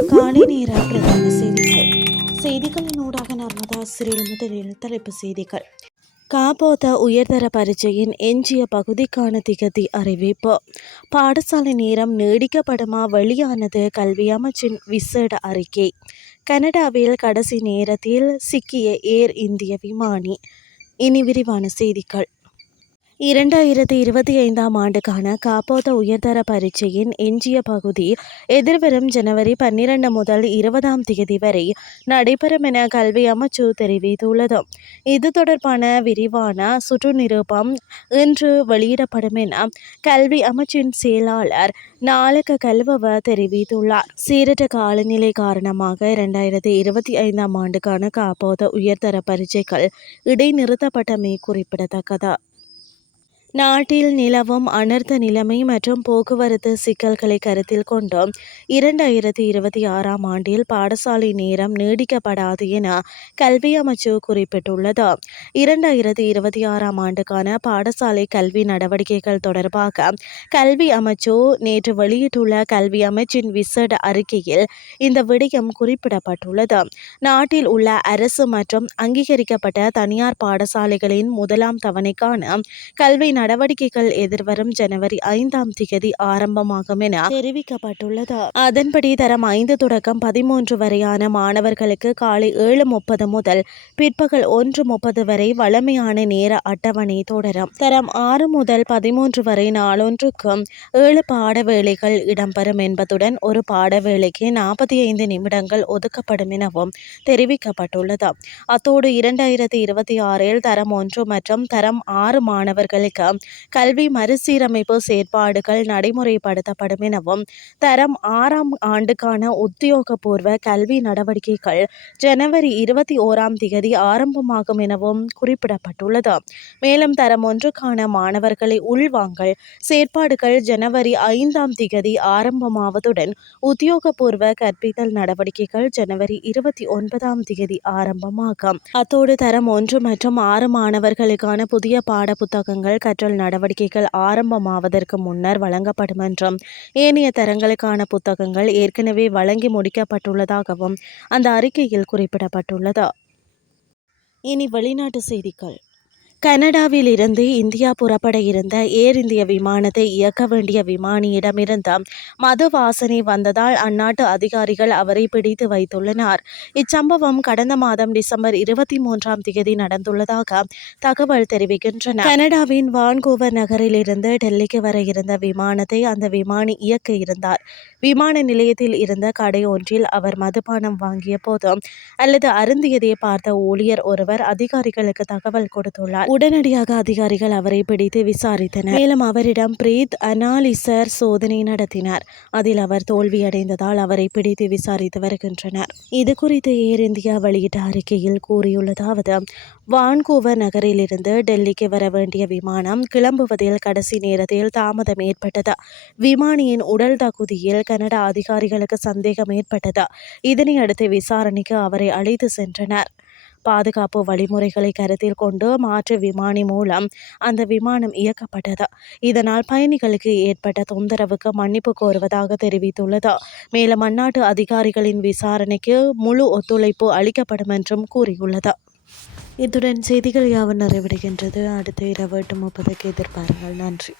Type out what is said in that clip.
காலை நேர பிரதான செய்திகள். செய்திகளின் ஊடாக நர்மதா சிறில் முதலில் தலைப்பு செய்திகள். காபோத உயர்தர பரீட்சையின் எஞ்சிய பகுதிக்கான திகதி அறிவிப்பு. பாடசாலை நேரம் நீடிக்கப்படுமா வெளியானது கல்வி அமைச்சின் விசேட அறிக்கை. கனடாவில் கடைசி நேரத்தில் சிக்கிய ஏர் இந்திய விமானி. இனி விரிவான செய்திகள். இரண்டாயிரத்தி இருபத்தி ஐந்தாம் ஆண்டுக்கான காப்போத்த உயர்தர பரீட்சையின் எஞ்சிய பகுதி எதிர்வரும் ஜனவரி பன்னிரண்டு முதல் இருபதாம் தேதி வரை நடைபெறும் என கல்வி அமைச்சு தெரிவித்துள்ளது. இது தொடர்பான விரிவான சுற்று நிரூபம் இன்று வெளியிடப்படும் என கல்வி அமைச்சின் செயலாளர் நாளக கல்வவ தெரிவித்துள்ளார். சீரற்ற காலநிலை காரணமாக இரண்டாயிரத்தி இருபத்தி ஐந்தாம் ஆண்டுக்கான காப்போத உயர்தர பரீட்சைகள் இடைநிறுத்தப்பட்டமை குறிப்பிடத்தக்கது. நாட்டில் நிலவும் அனர்த்த நிலைமை மற்றும் போக்குவரத்து சிக்கல்களை கருத்தில் கொண்டு இரண்டாயிரத்தி இருபத்தி ஆறாம் ஆண்டில் பாடசாலை நேரம் நீடிக்கப்படாது என கல்வி அமைச்சு குறிப்பிட்டுள்ளது. இரண்டாயிரத்தி இருபத்தி ஆறாம் ஆண்டுக்கான பாடசாலை கல்வி நடவடிக்கைகள் தொடர்பாக கல்வி அமைச்சு நேற்று வெளியிட்டுள்ள கல்வி அமைச்சின் விசேட அறிக்கையில் இந்த விடயம் குறிப்பிடப்பட்டுள்ளது. நாட்டில் உள்ள அரசு மற்றும் அங்கீகரிக்கப்பட்ட தனியார் பாடசாலைகளின் முதலாம் தவணைக்கான கல்வி நடவடிக்கைகள் எதிர்வரும் ஜனவரி ஐந்தாம் தேதி ஆரம்பமாகும் என தெரிவிக்கப்பட்டுள்ளது. அதன்படி தரம் ஐந்து தொடக்கம் பதிமூன்று வரையான மாணவர்களுக்கு காலை ஏழு முப்பது முதல் பிற்பகல் ஒன்று முப்பது வரை வளமையான நேர அட்டவணை தொடரும். தரம் ஆறு முதல் பதிமூன்று வரை நாளொன்றுக்கும் ஏழு பாடவேளைகள் இடம்பெறும் என்பதுடன் ஒரு பாடவேளைக்கு நாற்பத்தி ஐந்து நிமிடங்கள் ஒதுக்கப்படும் எனவும் தெரிவிக்கப்பட்டுள்ளது. அத்தோடு இரண்டாயிரத்தி இருபத்தி ஆறில் தரம் ஒன்று மற்றும் தரம் ஆறு மாணவர்களுக்கு கல்வி மறுசீரமைப்பு செயற்பாடுகள் நடைமுறைப்படுத்தப்படும் எனவும் தரம் ஆறாம் ஆண்டுக்கான உத்தியோகபூர்வ கல்வி நடவடிக்கைகள் ஜனவரி இருபத்தி ஓராம் தேதி ஆரம்பமாகும் எனவும் குறிப்பிடப்பட்டுள்ளது. மேலும் தரம் ஒன்றுக்கான மாணவர்களை உள்வாங்கல் செயற்பாடுகள் ஜனவரி ஐந்தாம் தேதி ஆரம்பமாவதுடன் உத்தியோகபூர்வ கற்பித்தல் நடவடிக்கைகள் ஜனவரி இருபத்தி ஒன்பதாம் தேதி ஆரம்பமாகும். அத்தோடு தரம் ஒன்று மற்றும் ஆறு மாணவர்களுக்கான புதிய பாட புத்தகங்கள் கற்றல் நடவடிக்கைகள் ஆரம்பமாவதற்கு முன்னர் வழங்கப்படும் என்றும் ஏனைய தரங்களுக்கான புத்தகங்கள் ஏற்கனவே வழங்கி முடிக்கப்பட்டுள்ளதாகவும் அந்த அறிக்கையில் குறிப்பிடப்பட்டுள்ளது. இனி வெளிநாட்டு செய்திகள். கனடாவில் இருந்து இந்தியா புறப்பட இருந்த ஏர் இந்திய விமானத்தை இயக்க வேண்டிய விமானியிடமிருந்து மது வாசனை வந்ததால் அந்நாட்டு அதிகாரிகள் அவரை பிடித்து வைத்துள்ளனர். இச்சம்பவம் கடந்த மாதம் டிசம்பர் இருபத்தி மூன்றாம் தேதி நடந்துள்ளதாக தகவல் தெரிவிக்கின்றன. கனடாவின் வான்கூவர் நகரில் இருந்து டெல்லிக்கு வர இருந்த விமானத்தை அந்த விமானி இயக்க இருந்தார். விமான நிலையத்தில் இருந்த கடை ஒன்றில் அவர் மதுபானம் வாங்கிய போது அல்லது அருந்தியதை பார்த்த ஊழியர் ஒருவர் அதிகாரிகளுக்கு தகவல் கொடுத்துள்ளார். உடனடியாக அதிகாரிகள் அவரை பிடித்து விசாரித்தனர். மேலும் அவரிடம் பிரீத் அனாலிசர் சோதனை நடத்தினார். அதில் அவர் தோல்வியடைந்ததால் அவரை பிடித்து விசாரித்து வருகின்றனர். இது குறித்து ஏர் இந்தியா வெளியிட்ட அறிக்கையில் கூறியுள்ளதாவது வான்கூவர் நகரிலிருந்து டெல்லிக்கு வர வேண்டிய விமானம் கிளம்புவதில் கடைசி நேரத்தில் தாமதம் ஏற்பட்டது. விமானியின் உடல் தகுதியில் கனடா அதிகாரிகளுக்கு சந்தேகம் ஏற்பட்டது. இதனையடுத்து விசாரணைக்கு அவரை அழைத்து சென்றனர். பாதுகாப்பு வழிமுறைகளை கருத்தில் கொண்டு மாற்று விமானி மூலம் அந்த விமானம் இயக்கப்பட்டது. இதனால் பயணிகளுக்கு ஏற்பட்ட தொந்தரவுக்கு மன்னிப்பு கோருவதாக தெரிவித்துள்ளது. மேலும் அந்நாட்டு அதிகாரிகளின் விசாரணைக்கு முழு ஒத்துழைப்பு அளிக்கப்படும் என்றும் கூறியுள்ளது. இத்துடன் செய்திகள் யாவும் நிறைவடைகின்றது. அடுத்த இரவு எட்டு முப்பதுக்கு எதிர்பாருங்கள் நன்றி.